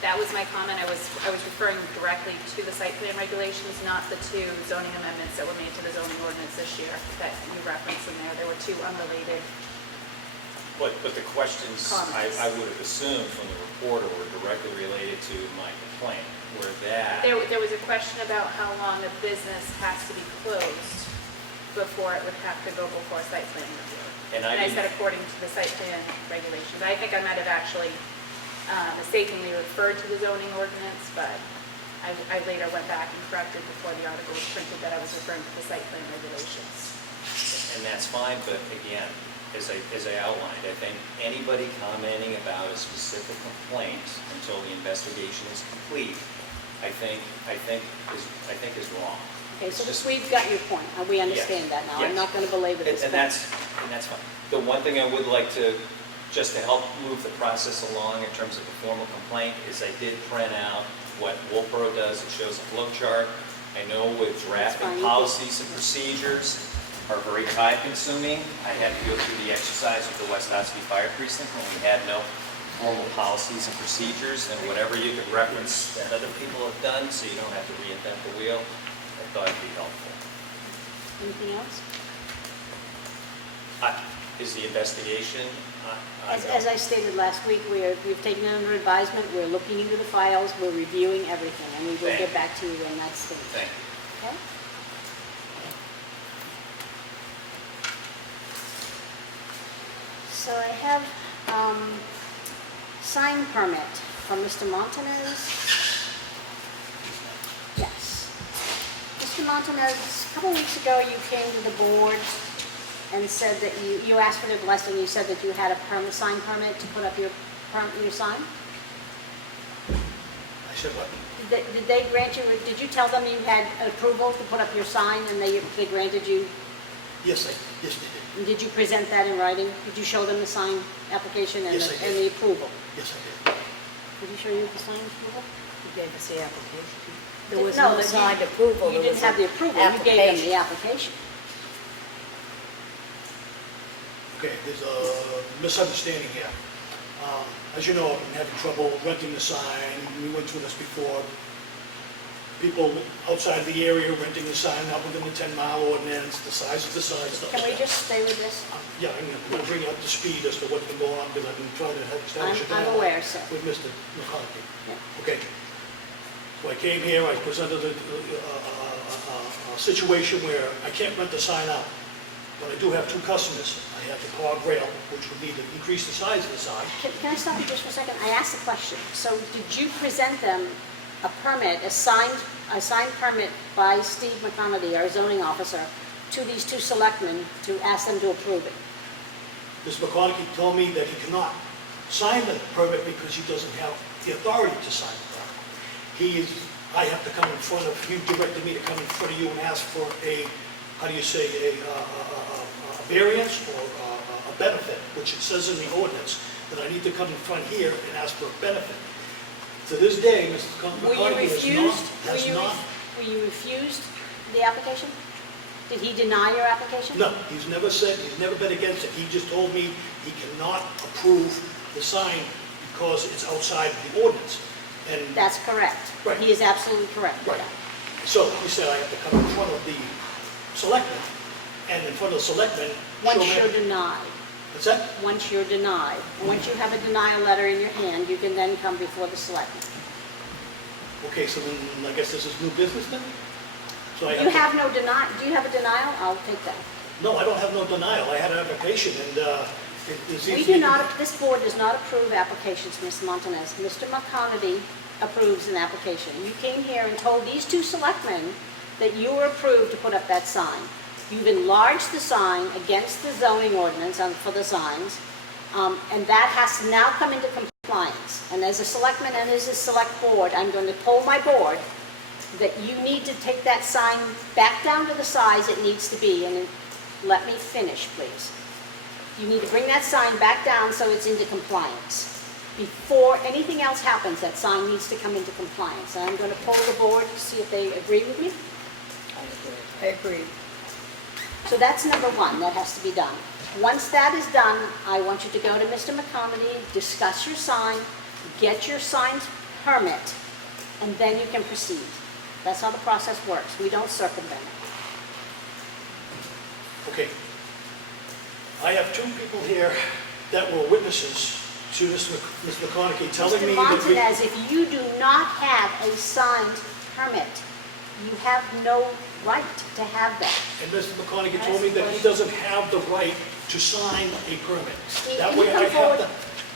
That was my comment. I was referring directly to the site plan regulations, not the 2 zoning amendments that were made to the zoning ordinance this year that you referenced in there. There were 2 unrelated. But the questions I comments. would have assumed from the reporter were directly related to my complaint, where that. There was a question about how long a business has to be closed before it would have to go before a site plan review. And I said according to the site plan regulations. I think I might have actually mistakenly referred to the zoning ordinance, but I later went back and corrected before the article was printed that I was referring to the site plan regulations. And that's fine, but again, as I outlined, I think anybody commenting about a specific complaint until the investigation is complete, I think is wrong. Okay, so we've got your point. We understand that now. I'm not going to belabor this And point. that's fine. The one thing I would like to, just to help move the process along in terms of the formal complaint, is I did print out what Wolfboro does. It shows a flow chart. I know with drafting fine. policies and procedures, are very time consuming. I had to go through the exercise with the West Ossipee Fire Precinct when we had no formal policies and procedures, and whatever you could reference that other people have done, so you don't have to reinvent the wheel, I thought it'd be helpful. Anything else? Is the investigation? As I stated last week, we've taken it under advisement, we're looking into the files, we're reviewing everything, and we will get back to you when that's finished. Thank you. Okay? So I have sign permit from Mr. Montanez. Yes. Mr. Montanez, a couple weeks ago, you came to the board and said that you asked for their blessing, you said that you had a sign permit to put up your sign? I said what? Did they grant you, did you tell them you had approval to put up your sign and they granted you? Yes, they did. And did you present that in writing? Did you show them the sign application and Yes, I did. and the approval? Yes, I did. Did you show you the sign approval? You gave us the application. There No, was no but signed approval. You there didn't was have the an approval, you gave them the application. application. Okay, there's a misunderstanding here. As you know, I've been having trouble renting the sign. We went through this before. People outside the area renting the sign, not within the 10-mile ordinance, the size of the sign, stuff Can like we that. just stay with this? Yeah, I'm going to bring you up to speed as to what's been going on, because I've been trying to establish a I'm dialogue aware, sir. with Mr. McCarthy. Yeah. Okay. So I came here, I presented a situation where I can't rent the sign out, but I do have 2 customers. I have the car rail, which would need to increase the size of the sign. Can I stop you just for a second? I asked a question. So did you present them a permit, a signed permit by Steve McConaty, our zoning officer, to these 2 selectmen to ask them to approve it? Mr. McCarthy told me that he cannot sign the permit because he doesn't have the authority to sign the permit. I have to come in front of, you directed me to come in front of you and ask for a variance or a benefit, which it says in the ordinance, that I need to come in front here and ask for a benefit. To this day, Mr. McCarthy Were you refused the application? Did he deny your application? No, he's never been against it. He just told me he cannot approve the sign because it's outside the ordinance. And That's correct. Right. He is absolutely correct. right. So he said I have to come in front of the selectmen, and in front of the selectmen, Once show you're them. denied, What's that? once you're denied, and once you have a denial letter in your hand, you can then come before the selectmen. Okay, so then I guess this is new business then? So I You to- have no denial, do you have a denial? I'll take that. No, I don't have no denial. I had an application, and it seems We to do me- not, this board does not approve applications, Ms. Montanez. Mr. McConaty approves an application. You came here and told these 2 selectmen that you were approved to put up that sign. You've enlarged the sign against the zoning ordinance for the signs, and that has to now come into compliance. And as a selectman and as a select board, I'm going to poll my board that you need to take that sign back down to the size it needs to be, and let me finish, please. You need to bring that sign back down so it's into compliance. Before anything else happens, that sign needs to come into compliance. And I'm going to poll the board to see if they agree with me. I agree. So that's number 1, that has to be done. Once that is done, I want you to go to Mr. McConaty, discuss your sign, get your sign permit, and then you can proceed. That's how the process works. We don't circumvent it. Okay. I have 2 people here that were witnesses to this Ms. McConaughey telling me Mr. that we... Montanez, if you do not have a signed permit, you have no right to have that. And Mr. McConaughey told me that he doesn't have the right to sign a permit. Steve, That can way you I come have forward? the...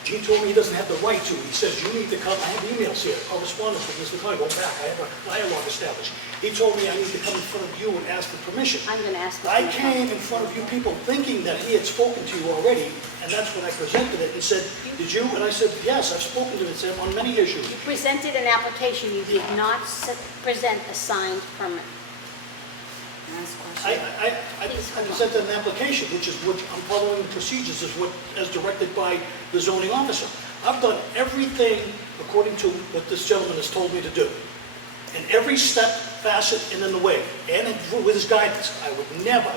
He told me he doesn't have the right to. He says, you need to come, I have emails here, correspondence with Mr. McConaughey, go back, I have a dialogue established. He told me I need to come in front of you and ask for permission. I'm going to ask Mr. I McConaty. came in front of you people thinking that he had spoken to you already, and that's when I presented it. He said, did you? And I said, yes, I've spoken to him on many issues. You presented an application, you did not present a signed permit. I presented an application, which I'm following the procedures, as directed by the zoning officer. I've done everything according to what this gentleman has told me to do. And every step facet and in the way, and with his guidance, I would never,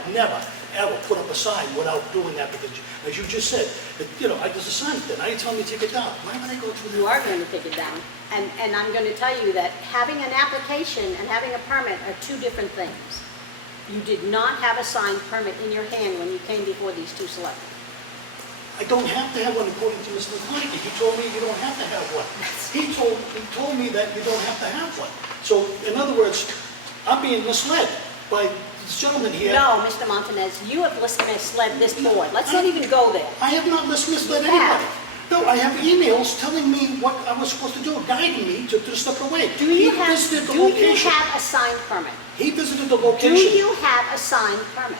ever put up a sign without doing that, because, as you just said, there's a sign there, now you're telling me to take it down. Why would I go through You that? are going to take it down. And I'm going to tell you that having an application and having a permit are two different things. You did not have a signed permit in your hand when you came before these two selectmen. I don't have to have one according to Mr. McConaughey. He told me you don't have to have one. He told me that you don't have to have one. So, in other words, I'm being misled by this gentleman here. No, Mr. Montanez, you have misled this board. Let's not even go there. I have not misled You have. anybody. No, I have emails telling me what I was supposed to do, guiding me to step away. Do you He have visited the location. a signed permit? He visited the Do location. you have a signed permit?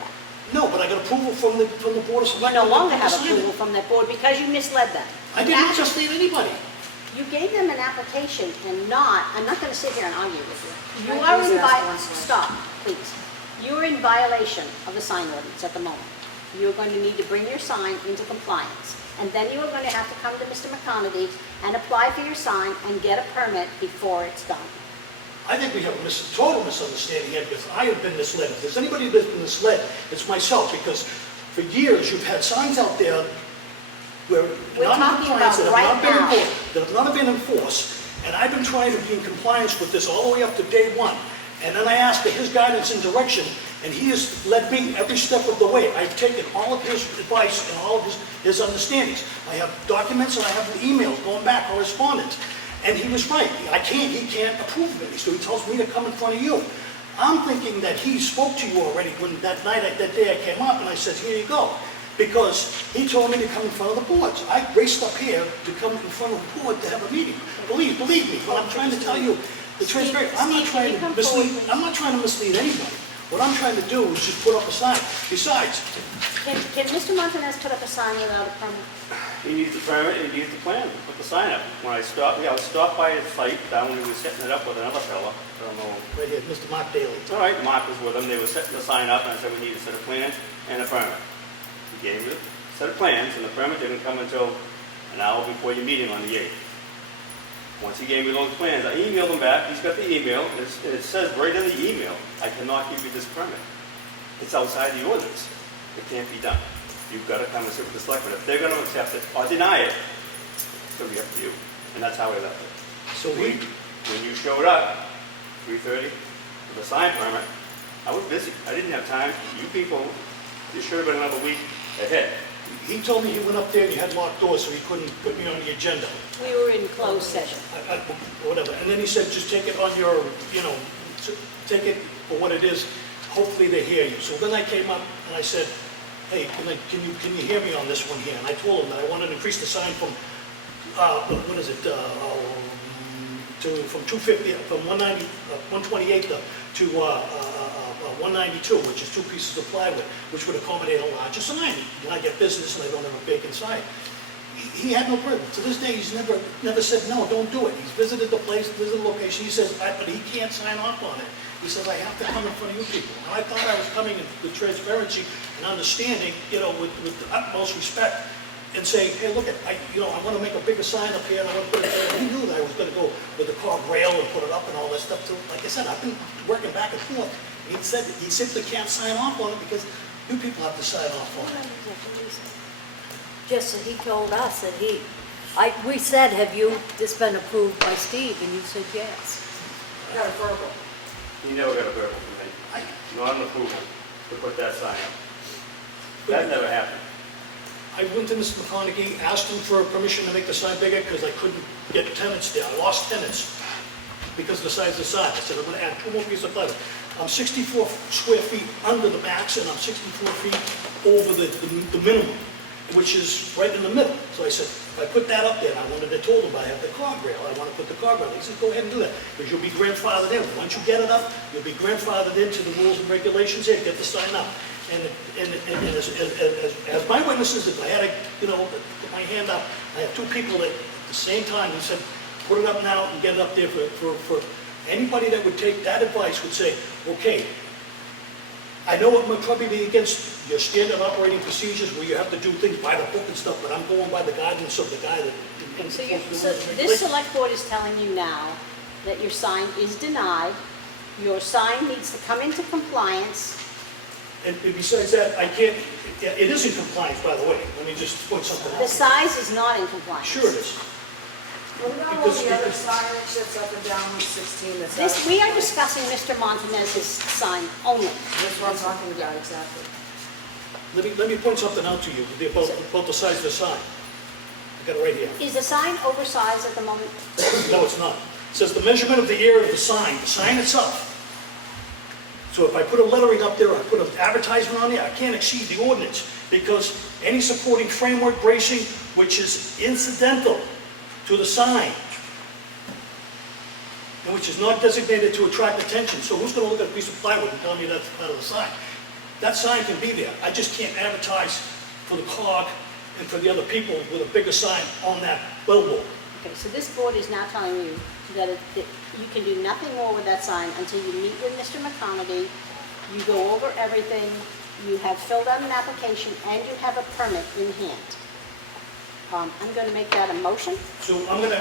No, but I got approval from the Board of You Selectmen. no longer have to sign it. approval from that board because you misled them. I did not mislead anybody. You gave them an application and I'm not going to sit here and argue with you. You Right, are please in ask one question. stop, please. You are in violation of the sign ordinance at the moment. You are going to need to bring your sign into compliance. And then you are going to have to come to Mr. McConaughey and apply for your sign and get a permit before it's done. I think we have a total misunderstanding here, because I have been misled. If there's anybody that's been misled, it's myself, because for years you've had signs out there where We're talking non-compliance about that have right not been now. enforced, that have not been enforced, and I've been trying to be in compliance with this all the way up to day one. And then I asked for his guidance and direction, and he has led me every step of the way. I've taken all of his advice and all of his understandings. I have documents and I have emails going back, correspondence. And he was right. He can't approve of it. So he tells me to come in front of you. I'm thinking that he spoke to you already when that day I came up, and I said, here you go. Because he told me to come in front of the boards. I raced up here to come in front of the board to have a meeting. Believe me, what I'm trying to tell you, the transparency, I'm not trying to mislead anybody. What I'm trying to do is just put up a sign. Besides, Can Mr. Montanez put up a sign without a permit? He needs the permit, he needs the plan, put the sign up. When I stopped by his site, down when he was setting it up with another fella, I don't know. right here, Mr. Mark Daly. It's all right, Mark was with him, they were setting the sign up, and I said, we need a set of plans and a permit. He gave me the set of plans, and the permit didn't come until an hour before your meeting on the 8th. Once he gave me those plans, I emailed him back, he's got the email, and it says right in the email, I cannot give you this permit. It's outside the ordinance. It can't be done. You've got to come and sit with the selectmen. If they're going to accept it or deny it, it's going to be up to you. And that's how I left it. So When you showed up, 3:30, with a sign permit, I was busy. I didn't have time. You people, it should have been another week ahead. he told me he went up there and he had locked doors, so he couldn't put me on the agenda. We were in closed session. Whatever. And then he said, just take it on your, take it for what it is. Hopefully they hear you. So then I came up and I said, hey, can you hear me on this one here? And I told him that I wanted to increase the sign from, from 250, from 128 to 192, which is 2 pieces of plywood, which would accommodate a larger sign. And I get business and I don't have a vacant sign. He had no problem. To this day, he's never said, no, don't do it. He's visited the place, visited the location. He says, but he can't sign off on it. He says, I have to come in front of you people. And I thought I was coming with transparency and understanding, with the utmost respect, and say, hey, look, I want to make a bigger sign up here, and I want to put it there. And he knew that I was going to go with the carved rail and put it up and all that stuff too. Like I said, I've been working back and forth. He said that he simply can't sign off on it because you people have to sign off on it. Just that he told us that we said, have this been approved by Steve? And you said yes. Got a verbal. He never got a verbal from me. Not an approval to put that sign up. That never happened. I went to Mr. McConaughey, asked him for permission to make the sign bigger because I couldn't get tenants there. I lost tenants because of the size of the sign. I said, I'm going to add 2 more pieces of plywood. I'm 64 square feet under the max, and I'm 64 feet over the minimum, which is right in the middle. So I said, if I put that up there, and I told him I have the carb rail, I want to put the carb rail. He said, go ahead and do that, because you'll be grandfathered in. Once you get it up, you'll be grandfathered into the rules and regulations here, get the sign up. And as my witnesses, if I had to, put my hand up, I have 2 people that at the same time, he said, put it up now and get it up there for anybody that would take that advice would say, okay, I know it might probably be against your standard operating procedures where you have to do things by the book and stuff, but I'm going by the guidance of the guy that... So this select board is telling you now that your sign is denied Your sign needs to come into compliance. And besides that, I can't, it is in compliance, by the way. Let me just point something out. The size is not in compliance. Sure it is. What about all the other signage that's up and down Route 16 that's This, up? we are discussing Mr. Montanez's sign only. That's what I'm talking about, exactly. Let me point something out to you about the size of the sign. I got it right here. Is the sign oversized at the moment? No, it's not. It says the measurement of the area of the sign itself. So if I put a lettering up there, or I put an advertisement on there, I can't exceed the ordinance, because any supporting framework bracing, which is incidental to the sign, and which is not designated to attract attention. So who's going to look at a piece of plywood and tell me that's part of the sign? That sign can be there. I just can't advertise for the cog and for the other people with a bigger sign on that billboard. Okay, so this board is now telling you that you can do nothing more with that sign until you meet with Mr. McConaty, you go over everything, you have filled out an application, and you have a permit in hand. I'm going to make that a motion. So I'm gonna.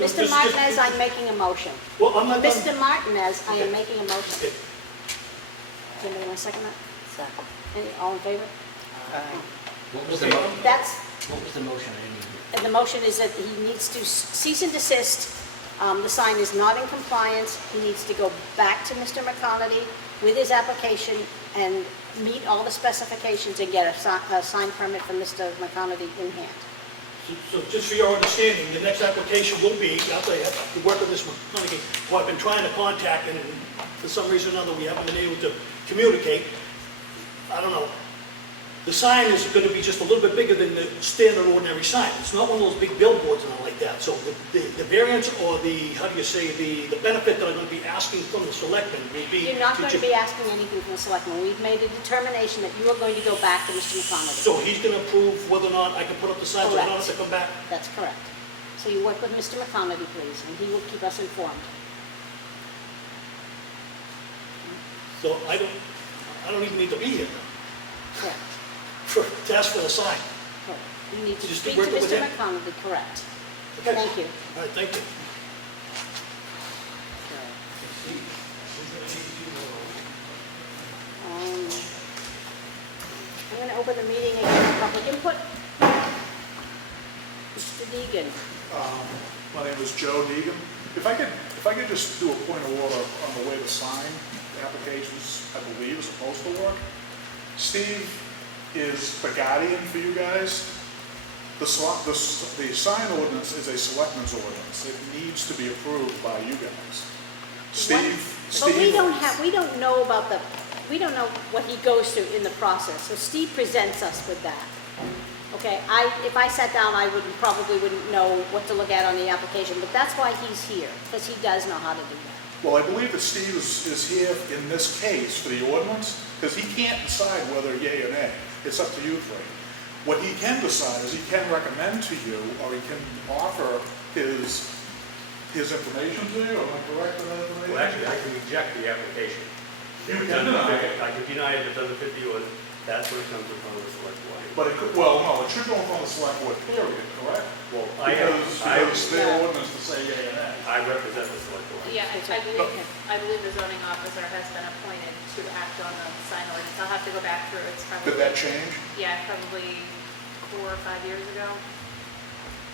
Mr. Martinez, I'm making a motion. Well, I'm not done. Mr. Martinez, I am Okay. making a motion. Okay. Does anybody want to second that? Second. All in favor? What was the motion? And the motion is that he needs to cease and desist. The sign is not in compliance. He needs to go back to Mr. McConaty with his application and meet all the specifications and get a sign permit from Mr. McConaty in hand. So just for your understanding, the next application will be, after I have to work with this McConaughey, who I've been trying to contact, and for some reason or another, we haven't been able to communicate. I don't know. The sign is going to be just a little bit bigger than the standard ordinary sign. It's not one of those big billboards and all like that. So the variance, or the benefit that I'm going to be asking from the selectmen will be... You're not going to be asking anything from the selectmen. We've made a determination that you are going to go back to Mr. McConaty. So he's going to approve whether or not I can put up the sign, so I don't have to come back? That's correct. So you work with Mr. McConaty, please, and he will keep us informed. So I don't even need to be here now. Correct. To ask for the sign. Correct. You need to Just speak work to with Mr. him? McConaty, correct. Okay. Thank you. All right, thank you. I'm going to open the meeting again for public input. Mr. Deegan. My name is Joe Deegan. If I could just do a point of order on the way the sign applications, I believe, is supposed to work. Steve is the guardian for you guys. The sign ordinance is a selectmen's ordinance. It needs to be approved by you guys. But we don't know what he goes through in the process. So Steve presents us with that. Okay, if I sat down, I probably wouldn't know what to look at on the application, but that's why he's here, because he does know how to do that. Well, I believe that Steve is here in this case for the ordinance, because he can't decide whether yay or nay. It's up to you three. What he can decide is he can recommend to you, or he can offer his information to you. Am I correct in that information? Well, actually, I can reject the application. You can deny it. I can deny it if it doesn't fit the order. That's when it comes in front of the select board. But it could, well, no, it should go in front of the select board, period, correct? Well, Because it's their ordinance to say yay and nay. I represent the select board. Yeah, I believe the zoning officer has been appointed to act on the sign ordinance. I'll have to go back through, it's probably... Did that change? Yeah, probably 4 or 5 years ago.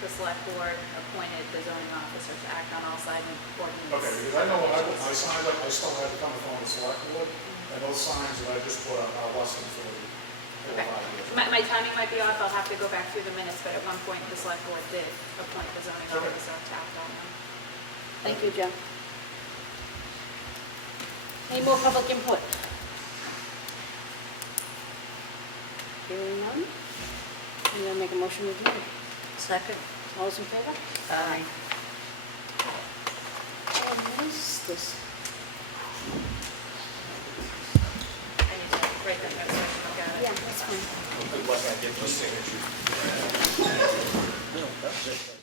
The select board appointed the zoning officer to act on all sign ordinance. Okay, because I know when I put my signs up, I still had to come in front of the select board, and those signs that I just put up are less than 4 or 5 Okay. years. My timing might be off, I'll have to go back through the minutes, but at one point, the select board did appoint the zoning officer to act on them. Thank you, Joe. Any more public input? Hearing none? I'm going to make a motion to adjourn. Second. All those in favor? Aye. What is this? I need to write that down so I can look at it. Yeah, that's fine. Unless I get those signatures. No, that's it.